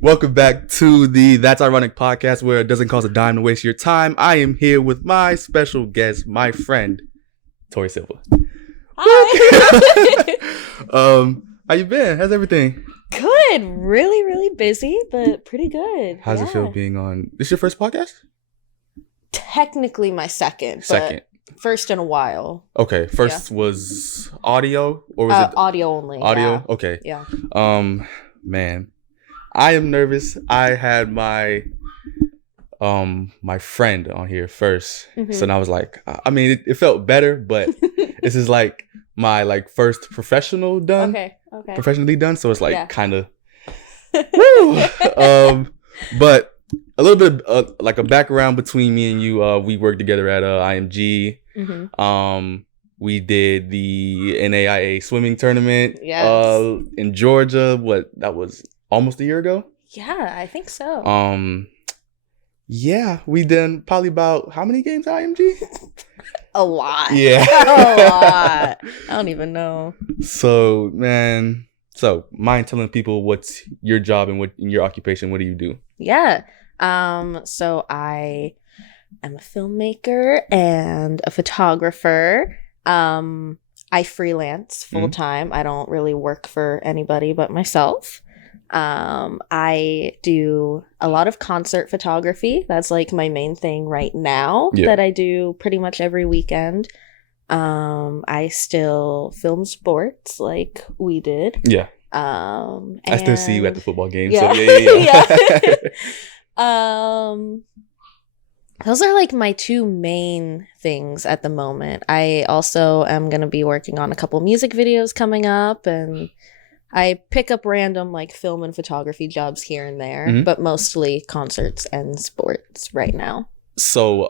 Welcome back to the That's Ironic podcast, where it doesn't cost a dime to waste your time. I am here with my special guest, my friend, Tori Silva. Hi. How you been? How's everything? Good. Really, really busy, but pretty good. How's it feel being on? This your first podcast? Technically my second. Second. But first in a while. Okay. First was audio, or was it audio only? Audio? Yeah. Okay. Yeah. Man, I am nervous. I had my friend on here first, so now I was like, I mean, it felt better, but this is like my first professional done. Okay. Professionally done, so it's like kind of but a little bit of like a background between me and you. We worked together at IMG. We did the NAIA swimming tournament in Georgia. That was almost a year ago. Yeah, I think so. Yeah, we done probably about how many games at IMG? A lot. Yeah. A lot. I don't even know. So, man, mind telling people what's your job and what in your occupation, what do you do? Yeah. So I am a filmmaker and a photographer. I freelance full time. I don't really work for anybody but myself. I do a lot of concert photography. That's like my main thing right now that I do pretty much every weekend. I still film sports like we did. Yeah. I still see you at the football game. Yeah. So yeah. Those are like my two main things at the moment. I also am going to be working on a couple music videos coming up, and I pick up random like film and photography jobs here and there, but mostly concerts and sports right now. So,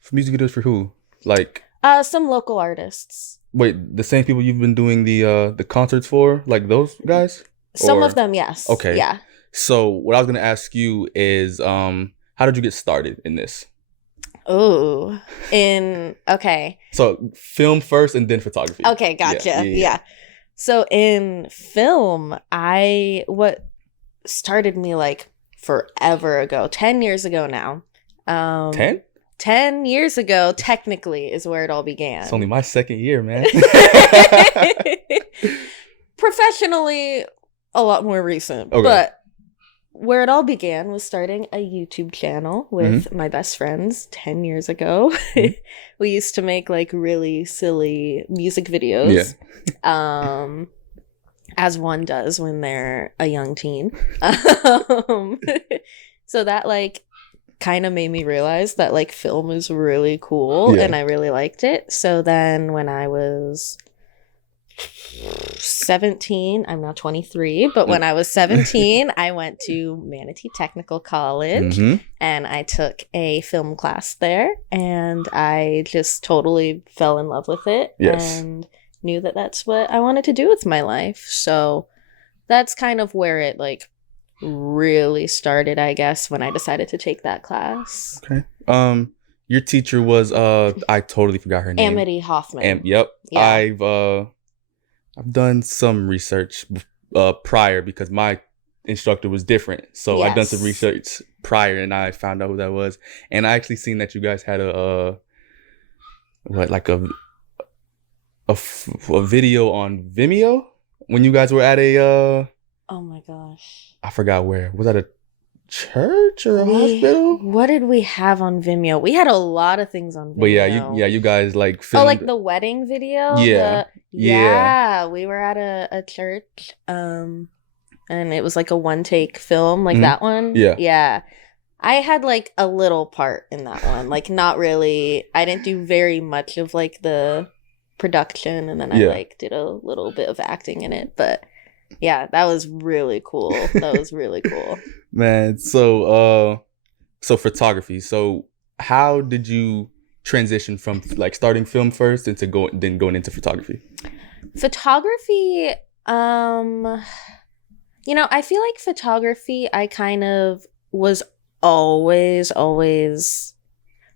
for music videos for who? Like some local artists. Wait, the same people you've been doing the concerts for? Like those guys? Some of them, yes. Okay. Yeah. So, what I was going to ask you is how did you get started in this? Oh, okay. So, film first and then photography. Okay, gotcha. Yeah. So in film, what started me like forever ago, 10 years ago now. 10? 10 years ago, technically, is where it all began. It's only my second year, man. Professionally, a lot more recent. Okay. But where it all began was starting a YouTube channel with my best friends 10 years ago. We used to make like really silly music videos. Yeah. As one does when they're a young teen. So that like kind of made me realize that like film is really cool and I really liked it. So then when I was 17, I'm now 23, but when I was 17, I went to Manatee Technical College and I took a film class there, and I just totally fell in love with it and knew that that's what I wanted to do with my life. So that's kind of where it like really started, I guess, when I decided to take that class. Okay. Your teacher was I totally forgot her name. Amity Hoffman. Yep. Yeah. I've done some research prior because my instructor was different. So I've done some research prior and I found out who that was. And I actually seen that you guys had a video on Vimeo when you guys were at a oh my gosh. I forgot where. Was that a church or a hospital? What did we have on Vimeo? We had a lot of things on Vimeo. But you guys like filmed. Oh, like the wedding video? Yeah. We were at a church, and it was like a one-take film, like that one. Yeah. I had like a little part in that one, like not really. I didn't do very much of like the production, and then I like did a little bit of acting in it, but yeah, that was really cool. Man, so photography. So how did you transition from like starting film first into going into photography? Photography, I feel like photography I kind of was always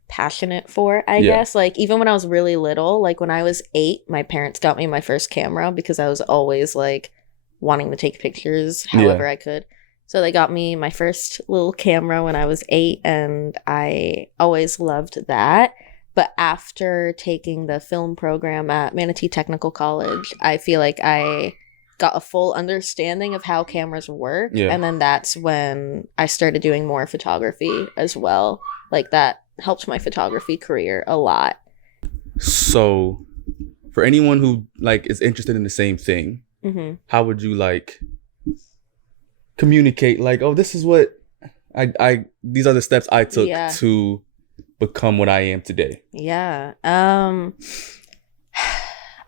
passionate for, I guess. Like even when I was really little, like when I was 8, my parents got me my first camera because I was always like wanting to take pictures however I could. So they got me my first little camera when I was 8, and I always loved that. But after taking the film program at Manatee Technical College, I feel like I got a full understanding of how cameras work. Yeah. And then that's when I started doing more photography as well. Like, that helped my photography career a lot. So for anyone who like is interested in the same thing, how would you like communicate like, oh, this is what I these are the steps I took to become what I am today? Yeah. I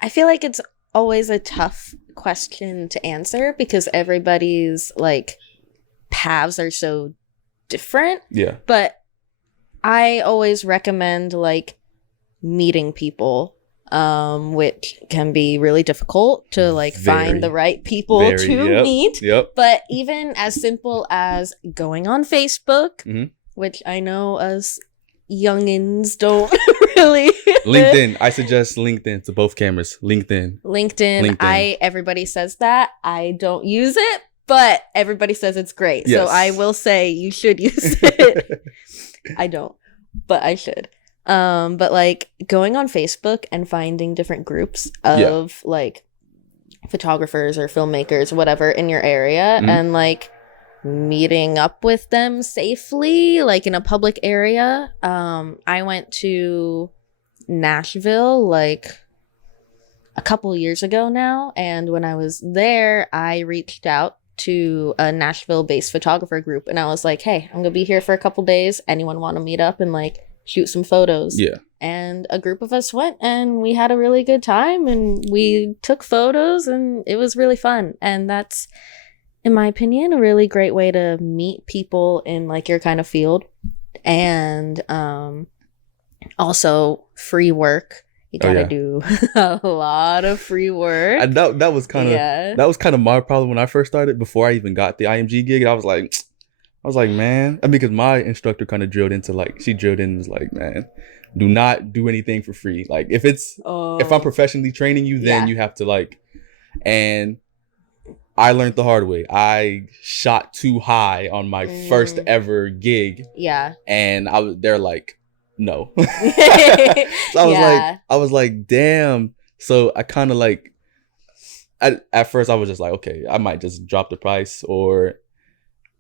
feel like it's always a tough question to answer because everybody's like paths are so different. Yeah. But I always recommend like meeting people, which can be really difficult to like find the right people to meet. Yep. But even as simple as going on Facebook, which I know us youngins don't really. LinkedIn. I suggest LinkedIn to both cameras. LinkedIn. Everybody says that. I don't use it, but everybody says it's great. Yes. So I will say you should use it. I don't, but I should. But like going on Facebook and finding different groups of like photographers or filmmakers, whatever, in your area, and like meeting up with them safely, like in a public area. I went to Nashville like a couple years ago now, and when I was there, I reached out to a Nashville-based photographer group, and I was like, hey, I'm gonna be here for a couple days. Anyone want to meet up and like shoot some photos? Yeah. And a group of us went, and we had a really good time, and we took photos, and it was really fun. And that's, in my opinion, a really great way to meet people in like your kind of field. And also free work. You gotta do a lot of free work. And that was kind of my problem when I first started. Before I even got the IMG gig, I was like, man, because my instructor kind of drilled into like, she drilled in and was like, man, do not do anything for free. Like if I'm professionally training you, then you have to like, and I learned the hard way. I shot too high on my first ever gig. Yeah. And they're like, no. So I was like, damn. So I kind of like, at first I was just like, okay, I might just drop the price or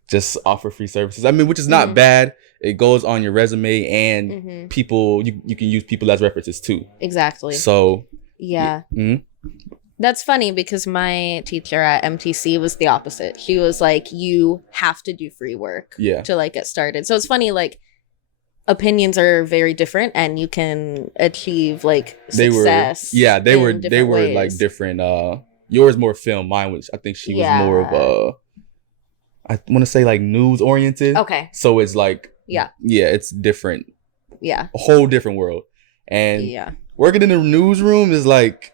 just offer free services. I mean, which is not bad. It goes on your resume, and people, you can use people as references too. Exactly. So yeah. That's funny because my teacher at MTC was the opposite. She was like, you have to do free work to like get started. So it's funny, like opinions are very different, and you can achieve like success. They were ways. Like different. Yours more film, mine was, I think she was more of I want to say like news oriented. Okay. So it's like it's different. Yeah. A whole different world. And working in the newsroom is like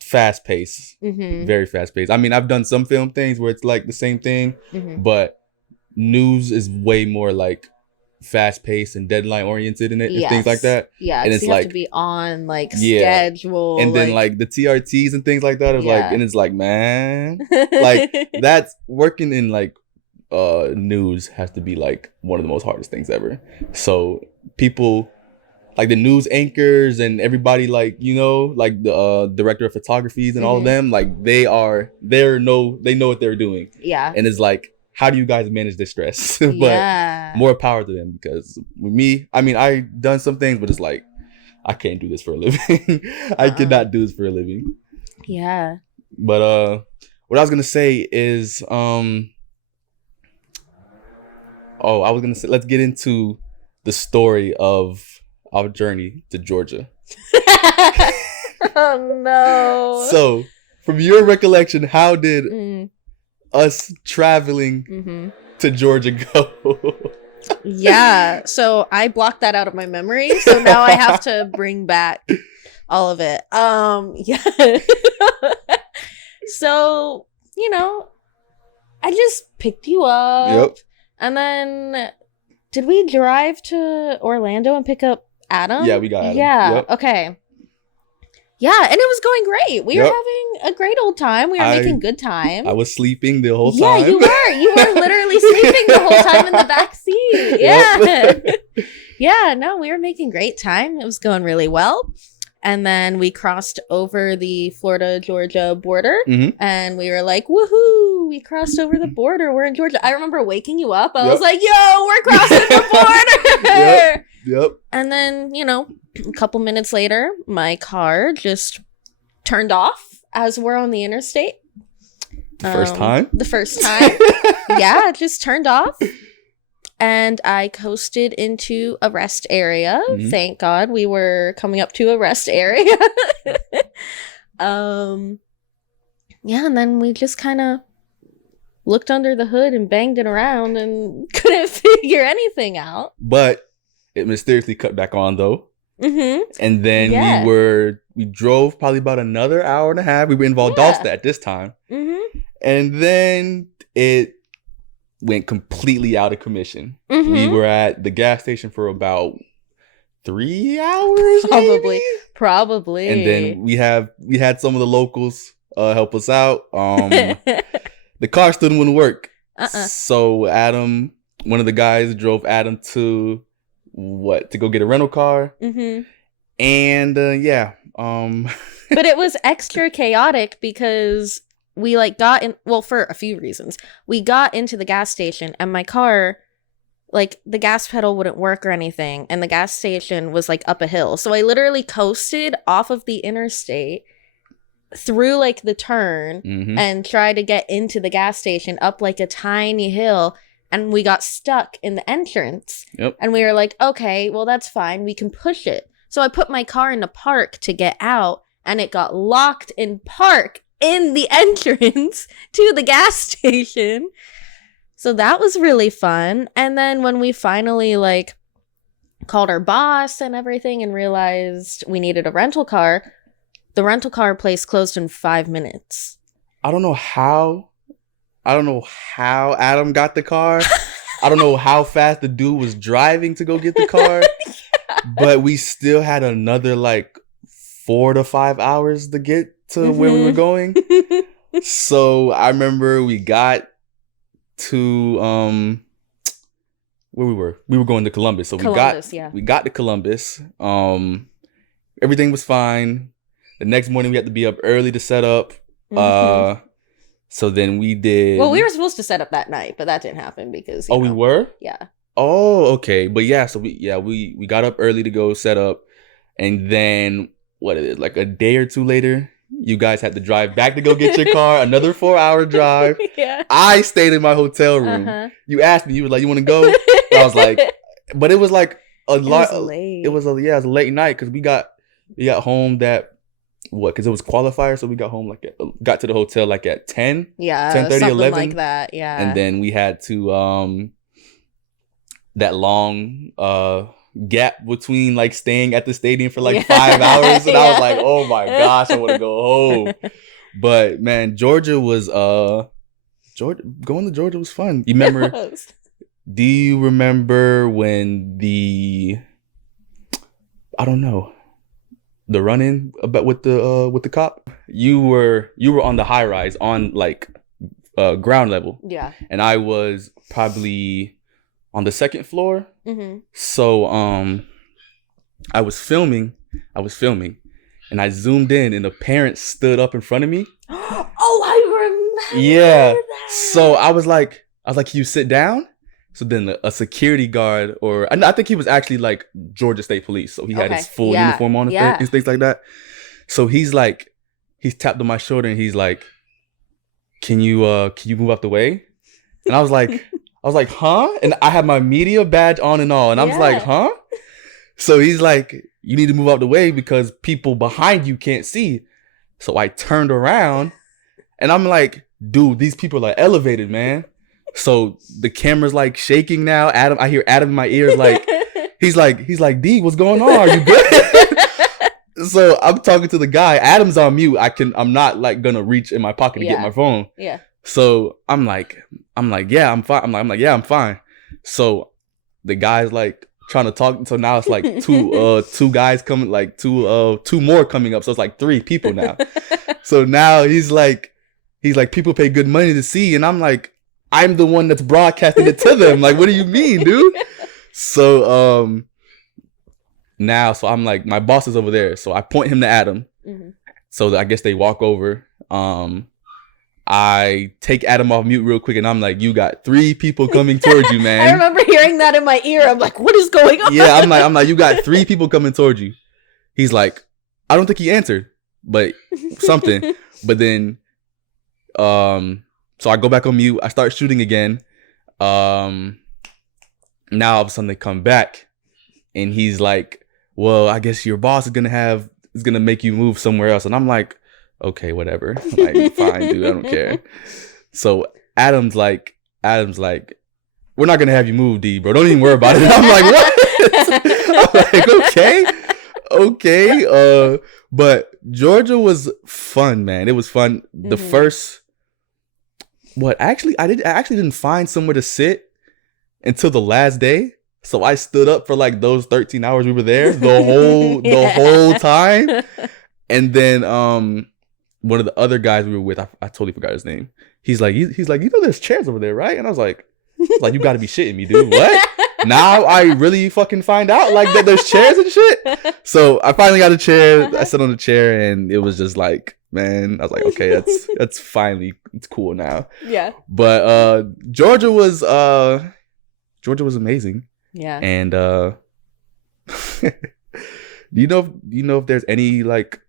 fast paced, very fast paced. I mean, I've done some film things where it's like the same thing, but news is way more like fast paced and deadline oriented in it and things like that. Yeah, and it's you like have to be on like schedule, and then like the TRTs and things like that is like, and it's like, man, like that's working in like news has to be like one of the most hardest things ever. So people like the news anchors and everybody, like, you know, like the director of photographies and all of them, like they know what they're doing. Yeah. And it's like, how do you guys manage this stress? But more power to them, because with me, I mean, I done some things, but it's like, I can't do this for a living. I could not do this for a living. Yeah. But what I was gonna say is, I was gonna say, let's get into the story of our journey to Georgia. Oh no. So, from your recollection, how did us traveling to Georgia go? Yeah, so I blocked that out of my memory, so now I have to bring back all of it. Yeah. So, you know, I just picked you up, and then did we drive to Orlando and pick up Adam? Yeah, we got Adam. Yeah. Yep. Okay. Yeah, and it was going great. We were having a great old time. We were making good time. I was sleeping the whole time. Yeah, you were. You were literally sleeping the whole time in the back seat. Yeah. Yeah, no, we were making great time. It was going really well. And then we crossed over the Florida-Georgia border. And we were like, woohoo, we crossed over the border. We're in Georgia. I remember waking you up. I was like, yo, we're crossing the border. Yep. And then, you know, a couple minutes later, my car just turned off as we're on the interstate. The first time? The first time. Yeah, it just turned off. And I coasted into a rest area. Thank God we were coming up to a rest area. Yeah, and then we just kind of looked under the hood and banged it around and couldn't figure anything out. But it mysteriously cut back on though. And then we drove probably about another hour and a half. We were in Valdosta at this time. And then it went completely out of commission. We were at the gas station for about 3 hours, probably. And then we had some of the locals help us out. The car still wouldn't work. So Adam, one of the guys, drove Adam to go get a rental car. And but it was extra chaotic because we got in, well, for a few reasons. We got into the gas station and my car, the gas pedal wouldn't work or anything, and the gas station was up a hill. So I literally coasted off of the interstate through the turn and tried to get into the gas station up a tiny hill, and we got stuck in the entrance. And we were like, okay, well, that's fine, we can push it. So I put my car in a park to get out, and it got locked in park in the entrance to the gas station. So that was really fun. And then when we finally called our boss and everything and realized we needed a rental car, the rental car place closed in 5 minutes. I don't know how Adam got the car. I don't know how fast the dude was driving to go get the car. But we still had another 4 to 5 hours to get to where we were going. So I remember we got to where we were going to Columbus. So we got to Columbus. Everything was fine. The next morning we had to be up early to set up. So then we did. Well, we were supposed to set up that night, but that didn't happen because we were? Yeah. Oh, okay. But yeah, so we got up early to go set up, and then a day or two later, you guys had to drive back to go get your car. Another 4-hour drive. I stayed in my hotel room. You asked me, you were like, you want to go? And I was like, but it was a lot. It was a late night because we got home because it was qualifier, so we got home got to the hotel at 10. 10:30, 11 like that. Yeah. And then we had to that long gap between staying at the stadium for 5 hours, and I was like, oh my gosh, I want to go home. But man, Georgia was going to Georgia was fun. You remember? Do you remember when the run-in about with the cop? You were on the high rise on ground level. Yeah. And I was probably on the second floor. So I was filming, and I zoomed in, and the parents stood up in front of me. Oh, I remember. Yeah. That. So I was like, can you sit down? So then a security guard, I think he was actually Georgia State Police, so he had his full uniform on and things like that. So he's tapped on my shoulder and he's like, can you move out the way? And I was like, huh? And I had my media badge on and all, and I was like, huh? So he's like, you need to move out the way because people behind you can't see. So I turned around and I'm like, dude, these people are elevated, man. So the camera's shaking now. I hear Adam in my ears he's like, D, what's going on? Are you good? So I'm talking to the guy. Adam's on mute. I'm not gonna reach in my pocket to get my phone. Yeah. So I'm like, yeah, I'm fine. I'm like, yeah, I'm fine. So the guy's trying to talk. So now it's like two guys coming, like two more coming up. So it's like 3 people now. So now he's like, people pay good money to see, and I'm like, I'm the one that's broadcasting it to them. Like, what do you mean, dude? So now, so I'm like, my boss is over there, so I point him to Adam. Mm-hmm. So I guess they walk over. I take Adam off mute real quick, and I'm like, you got 3 people coming towards you, man. I remember hearing that in my ear. I'm like, what is going on? Yeah, I'm like, you got 3 people coming towards you. He's like, I don't think he answered, but something. But then, so I go back on mute. I start shooting again. Now all of a sudden they come back, and he's like, well, I guess your boss is gonna make you move somewhere else. And I'm like, okay, whatever. I'm like, fine, dude, I don't care. So Adam's like, we're not gonna have you move, D, bro. Don't even worry about it. And I'm like, what? I'm like, okay. But Georgia was fun, man. It was fun. Mm-hmm. The first, I actually didn't find somewhere to sit until the last day. So I stood up for like those 13 hours we were there, the whole time. And then one of the other guys we were with, I totally forgot his name. He's like, there's chairs over there, right? And I was like, you got to be shitting me, dude. What? Now I really fucking find out like that there's chairs and shit. So I finally got a chair. I sat on the chair, and it was just like, man, I was like, okay, that's finally, it's cool now. Yeah. But Georgia was amazing. Yeah. And do you know if there's any like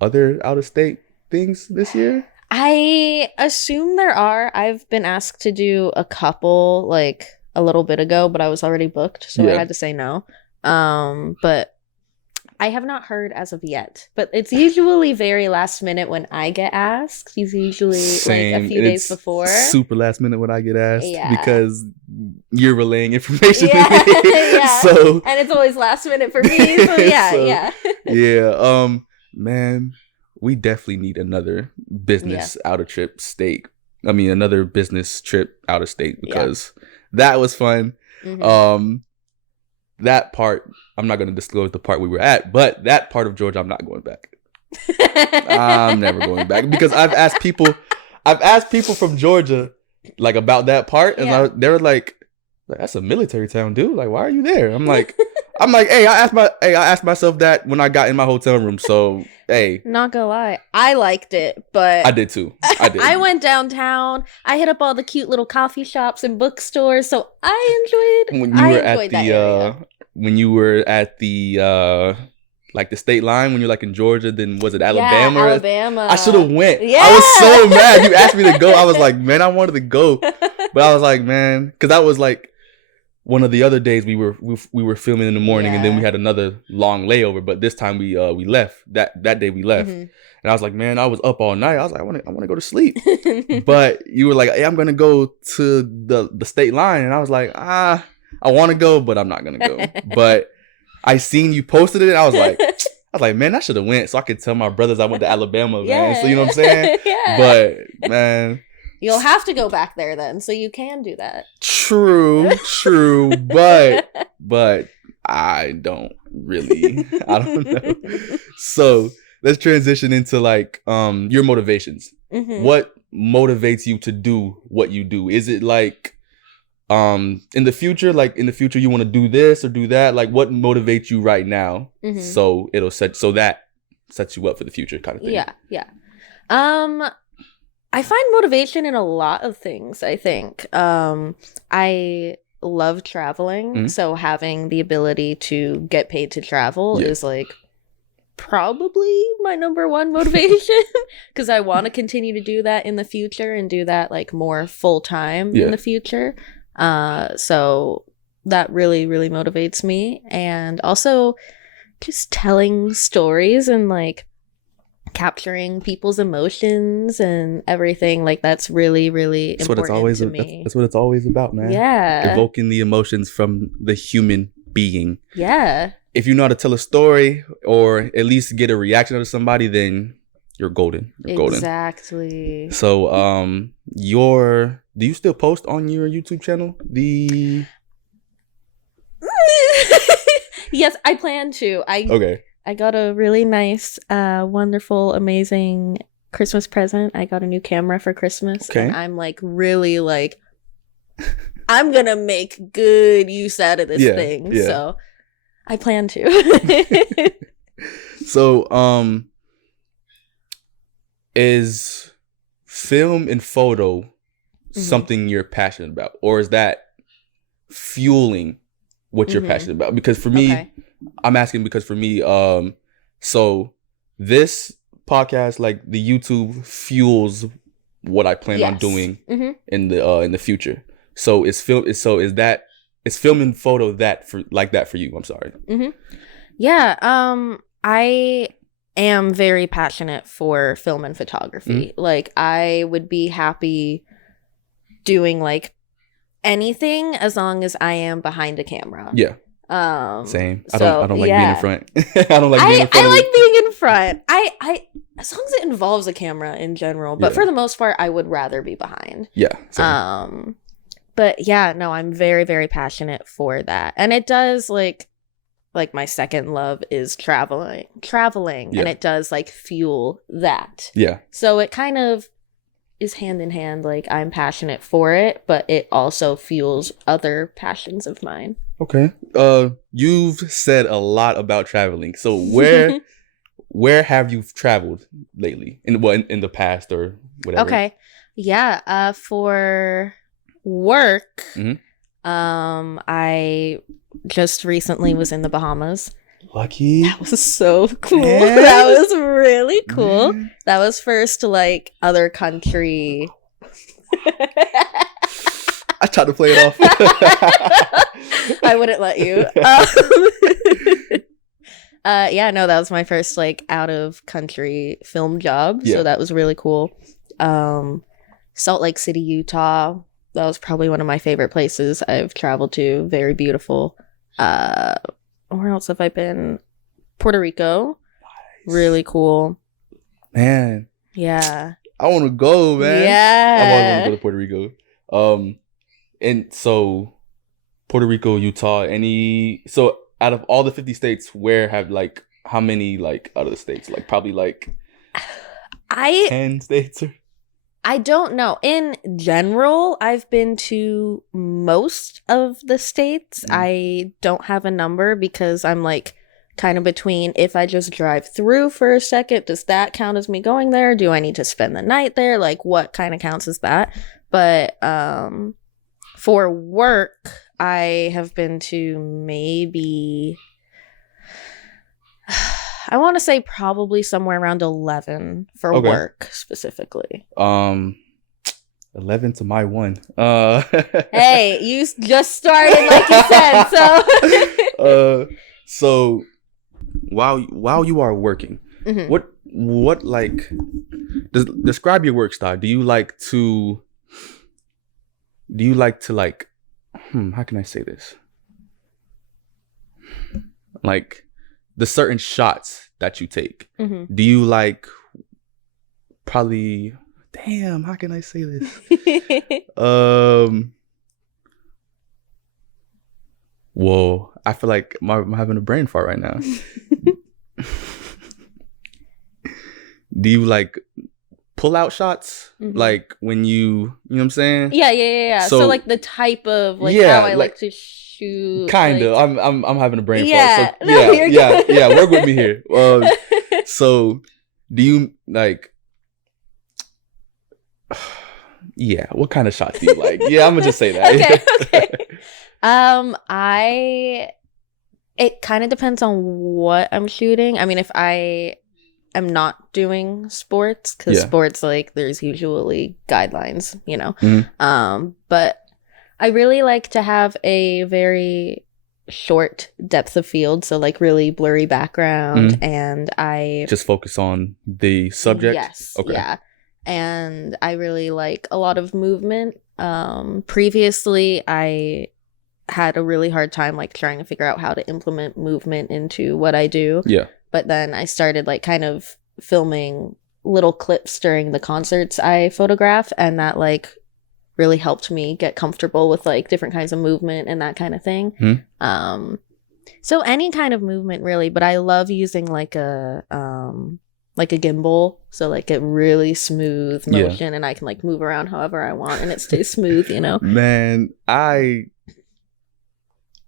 other out of state things this year? I assume there are. I've been asked to do a couple like a little bit ago, but I was already booked, so I had to say no. But I have not heard as of yet. But it's usually very last minute when I get asked. It's usually like a few days before. Super last minute when I get asked because you're relaying information to me. Yeah. So, and it's always last minute for me. So yeah. Man, we definitely need another business out of trip state. I mean, another business trip out of state, because that was fun. Mm-hmm. That part, I'm not going to disclose the part we were at, but that part of Georgia, I'm not going back. I'm never going back, because I've asked people from Georgia like about that part, and they were like, that's a military town, dude. Like, why are you there? I'm like, hey, I asked myself that when I got in my hotel room. So, hey, not gonna lie, I liked it, but I did too. I did. I went downtown. I hit up all the cute little coffee shops and bookstores. So I enjoyed. When you were at the like the state line, when you're like in Georgia, then was it Alabama? Yeah, Alabama. I should have went. Yeah. I was so mad. You asked me to go. I was like, man, I wanted to go, but I was like, man, because that was like one of the other days we were filming in the morning, and then we had another long layover. But this time we left that day. We left, and I was like, man, I was up all night. I was like, I want to go to sleep. But you were like, hey, I'm gonna go to the state line, and I was like, I want to go, but I'm not gonna go. But I seen you posted it, and I was like, man, I should have went so I could tell my brothers I went to Alabama, man. So you know what I'm saying? But man, you'll have to go back there then, so you can do that. True, but I don't know. So let's transition into like your motivations. Mm-hmm. What motivates you to do what you do? Is it like in the future you want to do this or do that? Like, what motivates you right now? Mm-hmm. So that sets you up for the future kind of thing. Yeah. I find motivation in a lot of things, I think. I love traveling, mm-hmm. so having the ability to get paid to travel is like probably my number one motivation, because I want to continue to do that in the future and do that like more full time in the future. So that really, really motivates me. And also just telling stories and like capturing people's emotions and everything, like that's really, really important to me. That's what it's always about, man. Yeah. Evoking the emotions from the human being. Yeah. If you know how to tell a story or at least get a reaction out of somebody, then you're golden. Exactly. So, do you still post on your YouTube channel? Yes, I plan to. Okay. I got a really nice, wonderful, amazing Christmas present. I got a new camera for Christmas. Okay. And I'm like really like, I'm going to make good use out of this thing. Yeah. So I plan to. So, is film and photo something you're passionate about, or is that fueling what you're passionate about? Because for me, I'm asking because for me, so this podcast, like the YouTube, fuels what I plan on doing in the future. So is film and photo that for you? I'm sorry. Yeah. I am very passionate for film and photography. Like I would be happy doing like anything as long as I am behind a camera. Yeah. Same. I don't like being in front. I don't like being in front. I like being in front. I as long as it involves a camera in general, but for the most part I would rather be behind. Yeah. Same. But yeah, no, I'm very, very passionate for that. And it does like my second love is traveling, and it does like fuel that. Yeah. So it kind of is hand in hand. Like I'm passionate for it, but it also fuels other passions of mine. Okay. You've said a lot about traveling. So where have you traveled lately? In the past or whatever? Okay. Yeah. For work, I just recently was in the Bahamas. Lucky. That was so cool. Man. That was really cool. Man. That was first like other country. I tried to play it off. I wouldn't let you. Yeah, no, that was my first like out of country film job. Yeah. So that was really cool. Salt Lake City, Utah. That was probably one of my favorite places I've traveled to. Very beautiful. Where else have I been? Puerto Rico. Nice. Really cool. Man. Yeah. I want to go, man. Yeah. I want to go to Puerto Rico. And so Puerto Rico, Utah, so out of all the 50 states, where have like how many like out of the states? Like probably like 10 states or I don't know. In general, I've been to most of the states. I don't have a number because I'm like kind of between if I just drive through for a second, does that count as me going there? Do I need to spend the night there? Like what kind of counts as that? But for work, I have been to maybe I want to say probably somewhere around 11 for work specifically. 11 to my 1. Hey, you just started like you said, so. So while you are working, what like describe your work style? Do you like to like how can I say this? Like the certain shots that you take. Do you like probably damn, how can I say this? Whoa, I feel like I'm having a brain fart right now. Do you like pull out shots? Like when you know what I'm saying? Yeah. So like the type of like how I like to shoot. Kind of. Like... I'm having a brain fart. So, yeah. Work with me here. So do you like? Yeah. What kind of shots do you like? Yeah, I'm gonna just say that. Okay. It kind of depends on what I'm shooting. I mean, if I am not doing sports, because sports, like, there's usually guidelines, you know. But I really like to have a very short depth of field, so like really blurry background, and I just focus on the subject. Yes. Okay. Yeah. And I really like a lot of movement. Previously, I had a really hard time like trying to figure out how to implement movement into what I do. Yeah. But then I started like kind of filming little clips during the concerts I photograph, and that like really helped me get comfortable with like different kinds of movement and that kind of thing. So any kind of movement really, but I love using like a gimbal, so like a really smooth motion, and I can like move around however I want and it stays smooth, you know. Man, I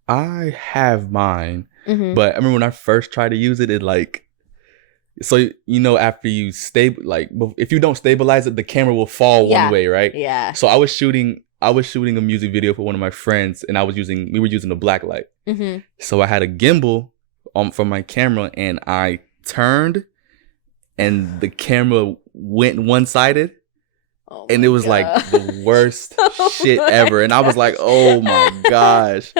have mine, Mm-hmm. but I remember when I first tried to use it, it like, so you know, after you like if you don't stabilize it, the camera will fall one way, right? Yeah. So I was shooting a music video for one of my friends, and we were using a black light. Mm-hmm. So I had a gimbal from my camera, and I turned, and the camera went one-sided. Oh and it was God. like the worst shit ever. And I was like, oh my gosh.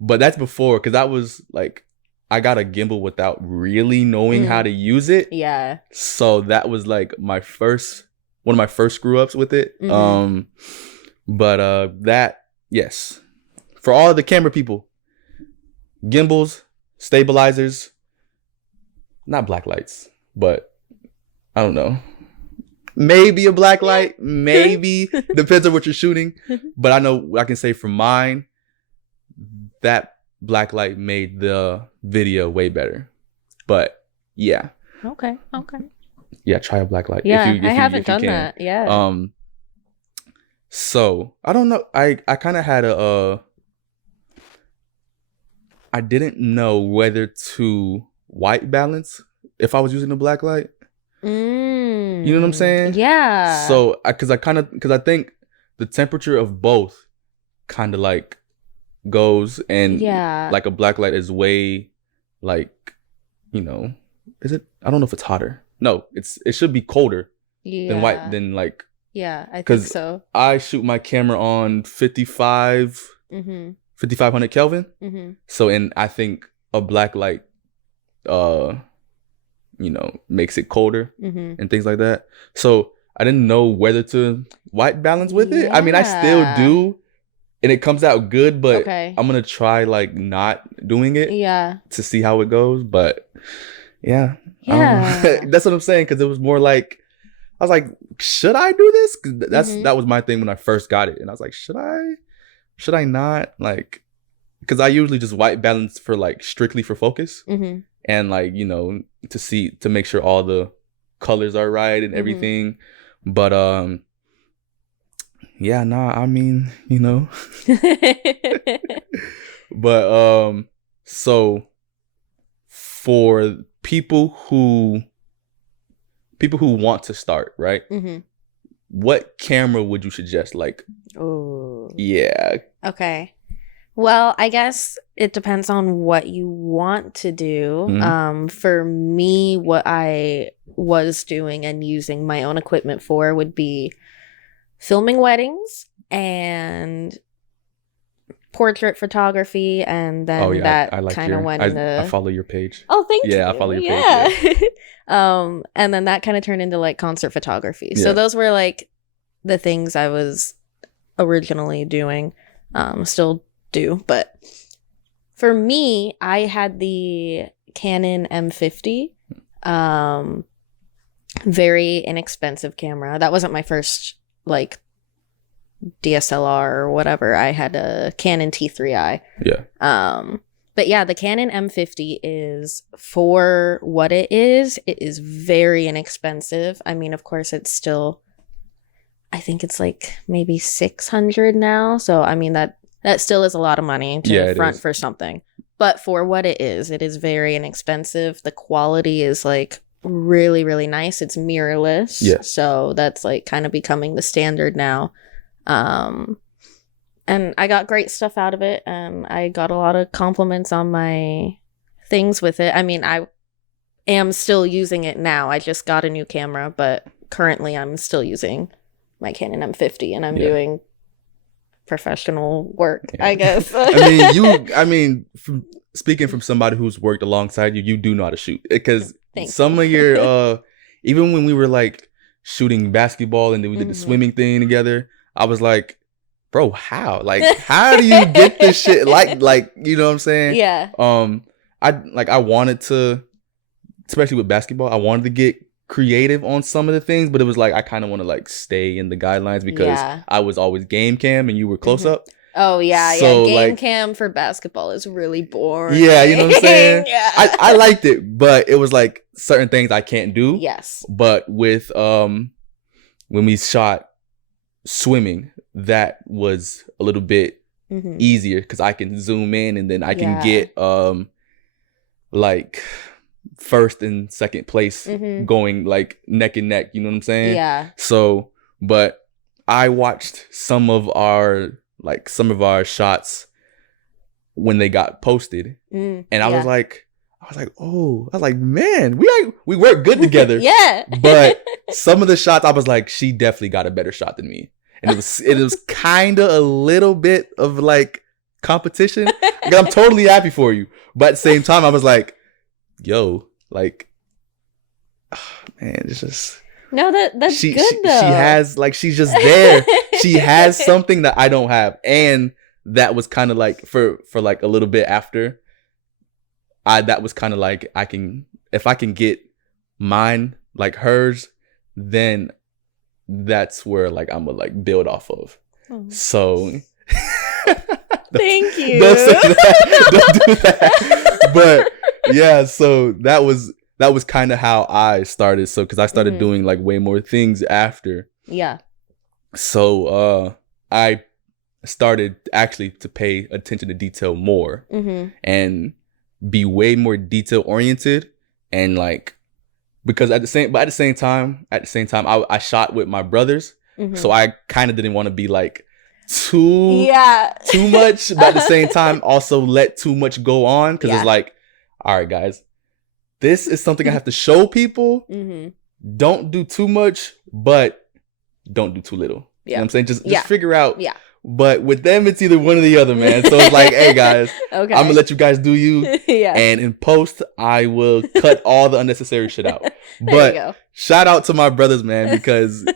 But that's before, because that was like, I got a gimbal without really knowing how to use it. Yeah. So that was like one of my first screw ups with it. Mm-hmm. But that, yes. For all the camera people, gimbals, stabilizers, not black lights, but I don't know. Maybe a black light, maybe. Depends on what you're shooting. But I know I can say for mine, that black light made the video way better. But yeah. Okay. Yeah, try a black light. Yeah, I haven't done that. Yeah. So I don't know. I kind of had I didn't know whether to white balance if I was using a black light. You know what I'm saying? Yeah. So because I think the temperature of both kind of like goes, and like a black light is way like, you know, is it? I don't know if it's hotter. No, it should be colder than white, than like. Yeah, I think so. I shoot my camera on 5500 Kelvin. Mm-hmm. So, and I think a black light, you know, makes it colder and things like that. So I didn't know whether to white balance with it. I mean, I still do, and it comes out good, but I'm gonna try like not doing it to see how it goes. But yeah. That's what I'm saying, because it was more like, I was like, should I do this? 'Cause that was my thing when I first got it, and I was like, should I not? Like, because I usually just white balance for like strictly for focus. And like, you know, to make sure all the colors are right and everything. But yeah, nah, I mean, you know. But so for people who want to start, right? What camera would you suggest? Like, yeah. Okay. Well, I guess it depends on what you want to do. For me, what I was doing and using my own equipment for would be filming weddings and portrait photography, and then that kind of went into... I follow your page. Oh, thank you. Yeah, I follow your page. Yeah. And then that kind of turned into like concert photography. Yeah. So those were like the things I was originally doing. Still do, but for me, I had the Canon M50, very inexpensive camera. That wasn't my first like DSLR or whatever. I had a Canon T3i. But yeah, the Canon M50 is, for what it is very inexpensive. I mean, of course, it's still, I think it's like maybe 600 now. So I mean, that still is a lot of money to front for something. But for what it is very inexpensive. The quality is like really, really nice. It's mirrorless. Yeah. So that's like kind of becoming the standard now. And I got great stuff out of it. And I got a lot of compliments on my things with it. I mean, I am still using it now. I just got a new camera, but currently I'm still using my Canon M50, and I'm doing professional work, I guess. Speaking from somebody who's worked alongside you, you do know how to shoot, because some of your even when we were like shooting basketball and then we did the swimming thing together, I was like, bro, how do you get this shit like you know what I'm saying? I wanted to, especially with basketball, I wanted to get creative on some of the things, but it was like I kind of want to like stay in the guidelines, because I was always game cam and you were close up. Oh yeah, So, Game like, cam for basketball is really boring. Yeah, you know what I'm saying? Yeah. I liked it, but it was like certain things I can't do. Yes. But with when we shot swimming, that was a little bit easier because I can zoom in and then I can get like first and second place going like neck and neck, you know what I'm saying? Yeah. So, but I watched some of our shots when they got posted, and I was like, man, we work good together. Yeah. But some of the shots, I was like, she definitely got a better shot than me, and it was kind of a little bit of like competition. Like, I'm totally happy for you, but at the same time, I was like, yo, like, man, it's just. No, that's good though. She has like, she's just there. She has something that I don't have, and that was kind of like for like a little bit after. That was kind of like, if I can get mine like hers, then that's where like I'm gonna like build off of. Oh. So thank you. Don't say that. Don't do that. But yeah, so that was kind of how I started. So because I started doing like way more things after. Yeah. So I started actually to pay attention to detail more and be way more detail oriented, and like, because at the same time I shot with my brothers, so I kind of didn't want to be like too much, but at the same time also let too much go on, because it's like, all right guys, this is something I have to show people. Don't do too much, but don't do too little. You know what I'm saying? Just figure out. Yeah. But with them, it's either one or the other, man. So it's like, hey guys, I'm gonna let you guys do you. And in post, I will cut all the unnecessary shit out. But shout out to my brothers, man, because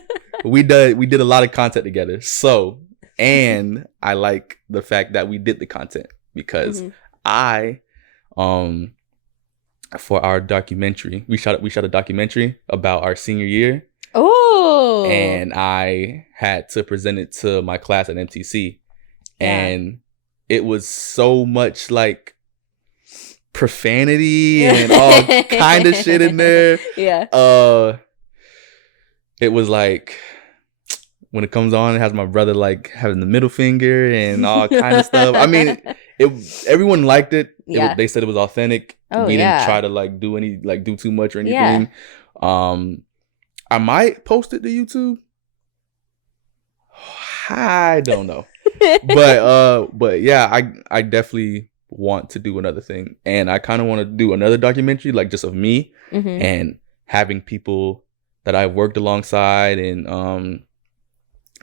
we did a lot of content together. So, and I like the fact that we did the content because I, for our documentary, we shot a documentary about our senior year. Oh. And I had to present it to my class at MTC. And it was so much like profanity and all kind of shit in there. Yeah. It was like, when it comes on, it has my brother like having the middle finger and all kind of stuff. I mean, everyone liked it. They said it was authentic. We didn't try to like do too much or anything. I might post it to YouTube. I don't know. but yeah, I definitely want to do another thing. And I kind of want to do another documentary, like just of me and having people that I've worked alongside and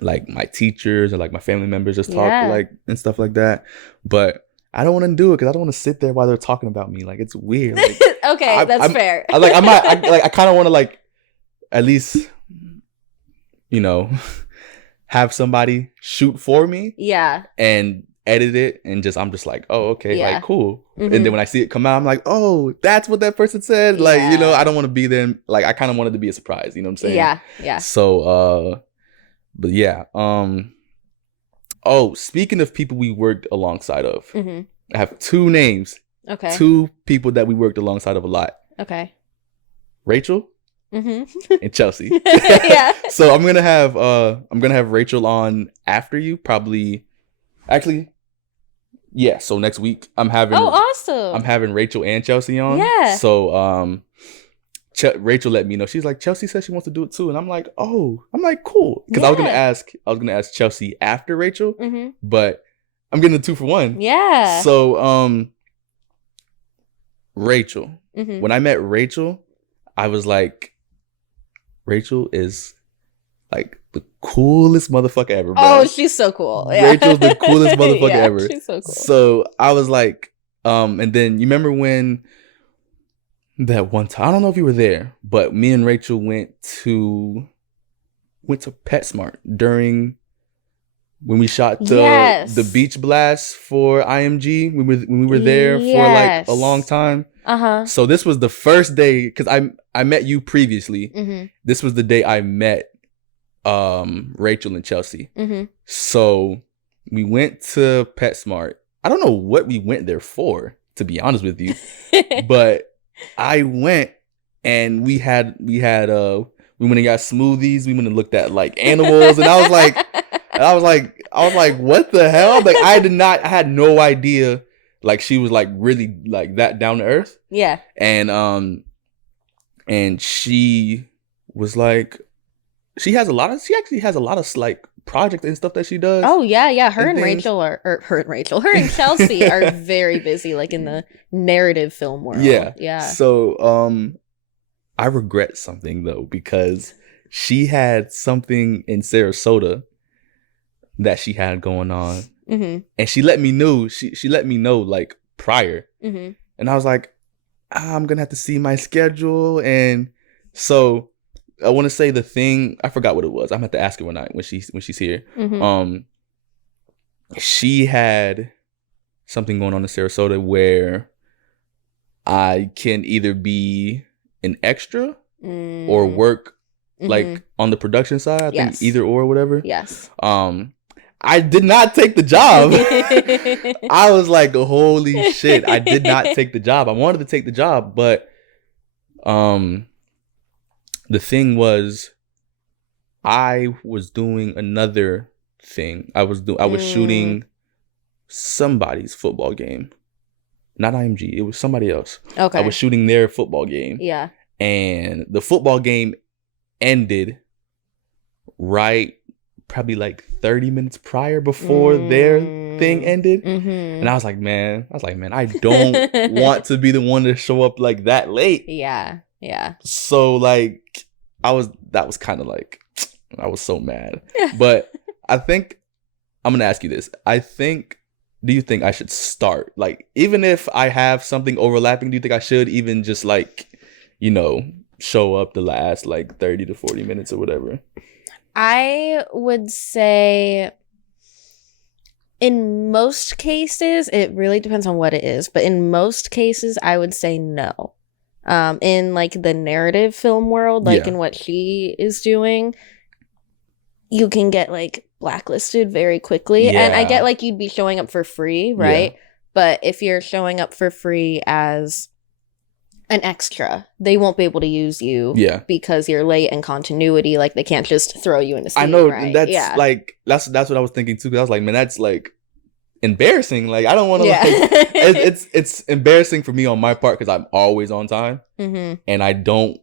like my teachers and like my family members just talk like and stuff like that. But I don't want to do it because I don't want to sit there while they're talking about me. Like, it's weird. Like, okay, that's fair. I kind of want to like at least, you know, have somebody shoot for me. Yeah. And edit it and I'm just like, oh, okay, like cool. And then when I see it come out, I'm like, oh, that's what that person said. Like, you know, I don't want to be there. Like, I kind of wanted to be a surprise, you know what I'm saying? Yeah. Yeah. So, but yeah. Oh, speaking of people we worked alongside of, I have two names. Okay. Two people that we worked alongside of a lot. Okay. Rachel. And Chelsea. Yeah. So I'm gonna have Rachel on after you, probably. Actually, yeah. So next week I'm having. Oh, awesome! I'm having Rachel and Chelsea on. Yeah. So Rachel let me know. She's like, Chelsea says she wants to do it too, and I'm like, oh, cool, because I was gonna ask Chelsea after Rachel, but I'm getting the 2-for-1. Yeah. So Rachel. When I met Rachel, I was like, Rachel is like the coolest motherfucker ever, bro. Oh, she's so cool. Yeah. Rachel's the coolest motherfucker ever. She's so cool. So I was like, and then you remember when that one time, I don't know if you were there, but me and Rachel went to PetSmart during when we shot the beach blast for IMG. When we were there for like a long time. So this was the first day, because I met you previously. This was the day I met Rachel and Chelsea. So we went to PetSmart. I don't know what we went there for, to be honest with you. But I went and we went and got smoothies. We went and looked at like animals, and I was like, what the hell? Like I had no idea like she was like really like that down to earth. Yeah. And she was like, she actually has a lot of like projects and stuff that she does. Oh yeah. Her and Chelsea are very busy like in the narrative film world. Yeah. So I regret something though, because she had something in Sarasota that she had going on, and she let me know. She let me know like prior, and I was like, I'm gonna have to see my schedule, and so I want to say the thing. I forgot what it was. I'm gonna have to ask her when she's here. She had something going on in Sarasota where I can either be an extra or work like on the production side. I think either or whatever. Yes. I did not take the job. I was like, holy shit, I did not take the job. I wanted to take the job, but the thing was, I was doing another thing. I was shooting somebody's football game. Not IMG, it was somebody else. Okay. I was shooting their football game. Yeah. And the football game ended probably like 30 minutes prior before their thing ended. And I was like, man, I don't want to be the one to show up like that late. Yeah. So like that was kind of like, I was so mad. But I think I'm gonna ask you this. Do you think I should start, like, even if I have something overlapping, do you think I should even just like, show up the last like 30 to 40 minutes or whatever? I would say in most cases, it really depends on what it is, but in most cases, I would say no. In like the narrative film world, like in what she is doing, you can get like blacklisted very quickly. And I get like you'd be showing up for free, right? Yeah. But if you're showing up for free as an extra, they won't be able to use you because you're late in continuity. Like they can't just throw you in a scene. I know, right? that's like that's what I was thinking too, because I was like, man, that's like embarrassing. Like I don't want to like it's embarrassing for me on my part because I'm always on time, and I don't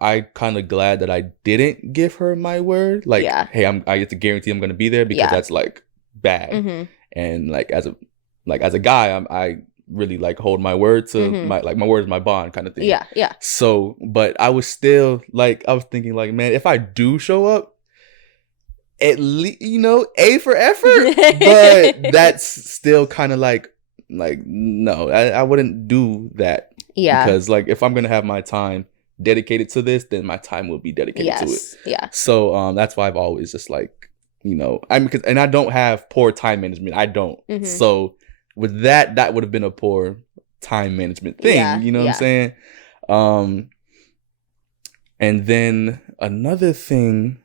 I kind of glad that I didn't give her my word. Like, hey, I get to guarantee I'm gonna be there, because that's like bad. And like as a guy, I really like hold my word to my word is my bond kind of thing. Yeah. So, but I was still like, I was thinking like, man, if I do show up, at least, A for effort. But that's still kind of like no, I wouldn't do that. Yeah. Because like if I'm gonna have my time dedicated to this, then my time will be dedicated to it. Yeah. So that's why I've always just like, and I don't have poor time management. I don't. So with that would have been a poor time management thing. You know what I'm saying? And then another thing,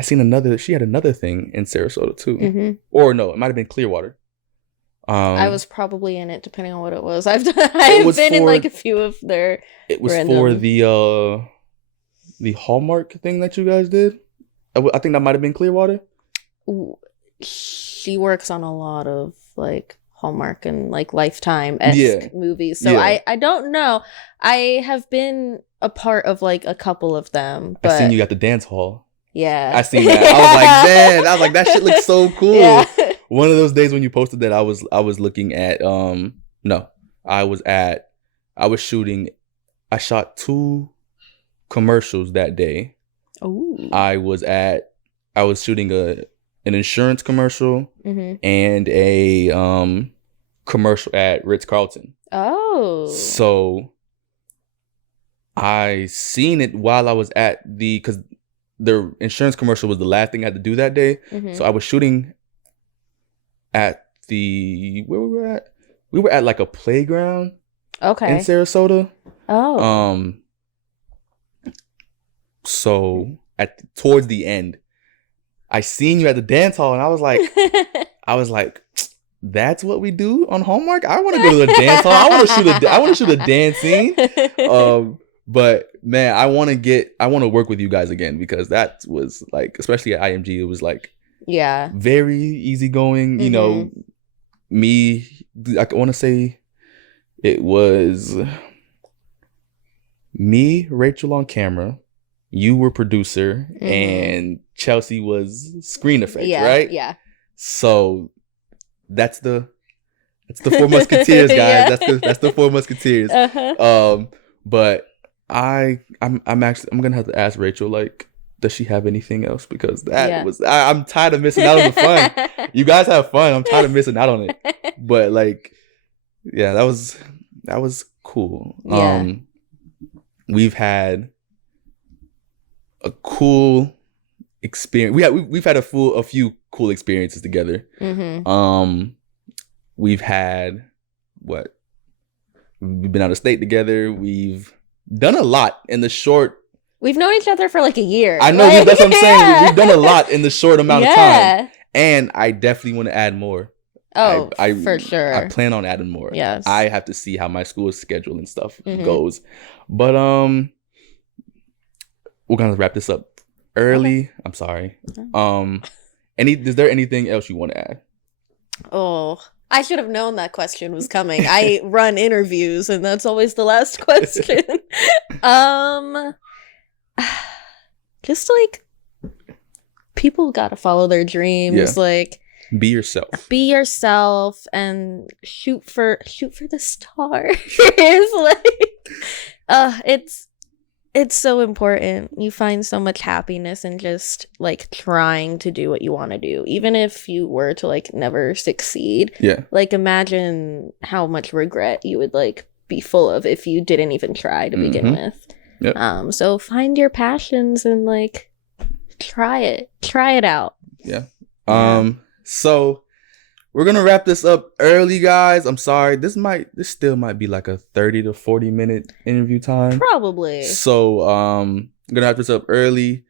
she had another thing in Sarasota too. Or no, it might have been Clearwater. I was probably in it, depending on what it was. I've been in like a few of their. It was random. For the Hallmark thing that you guys did. I think that might have been Clearwater. She works on a lot of like Hallmark and like Lifetime-esque movies, so I don't know. I have been a part of like a couple of them. But I seen you at the dance hall. Yeah, I seen that. I was like, man, that shit looks so cool. Yeah. One of those days when you posted that, I was looking at I shot 2 commercials that day. Ooh. I was shooting an insurance commercial and a commercial at Ritz-Carlton. Oh. So I seen it while I was at because the insurance commercial was the last thing I had to do that day. So I was shooting at where we were at. We were at like a playground. Okay. In Sarasota. Oh. So towards the end, I seen you at the dance hall, and I was like, that's what we do on Hallmark. I want to go to the dance hall. I want to shoot a dance scene. But man, I want to work with you guys again, because that was like, especially at IMG, it was like, very easygoing. You know, I want to say it was me, Rachel on camera, you were producer, and Chelsea was screen effects, right? Yeah. So that's the 4 Musketeers, guys. That's the 4 Musketeers. But I'm gonna have to ask Rachel, like, does she have anything else? Because that was I'm tired of missing out on the fun. You guys have fun. I'm tired of missing out on it. But like, yeah, that was cool. Yeah. We've had a cool experience. We've had a few cool experiences together. We've had we've been out of state together. We've done a lot in the short. We've known each other for like a year. I know, that's what I'm saying. We've done a lot in the short amount of time, and I definitely want to add more. Oh, for sure. I plan on adding more. Yes. I have to see how my school schedule and stuff goes. But we're gonna wrap this up early. Okay. I'm sorry. Is there anything else you want to add? Oh, I should have known that question was coming. I run interviews, and that's always the last question. Just like, people gotta follow their dreams. Like, be yourself. Be yourself and shoot for the stars. Like, it's so important. You find so much happiness in just like trying to do what you want to do, even if you were to like never succeed. Yeah. Like, imagine how much regret you would like be full of if you didn't even try to begin with. Yep. So find your passions and like try it out. Yeah. So we're gonna wrap this up early, guys. I'm sorry. This still might be like a 30 to 40 minute interview time. Probably. So I'm gonna wrap this up early.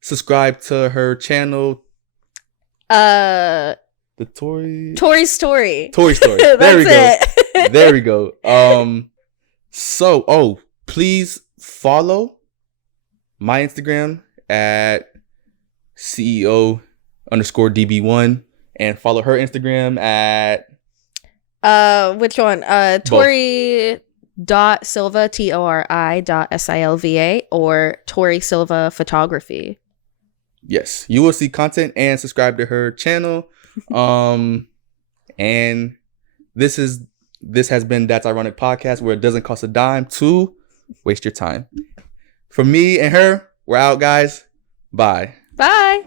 Subscribe to her channel. The Tori's Story. Tori's Story. There we go. There we go. So please follow my Instagram at CEO_DB1 and follow her Instagram at which one? Tori .Silva TORI.SILVA or Tori Silva Photography. Yes, you will see content and subscribe to her channel. And this has been That's Ironic Podcast, where it doesn't cost a dime to waste your time. For me and her, we're out, guys. Bye. Bye.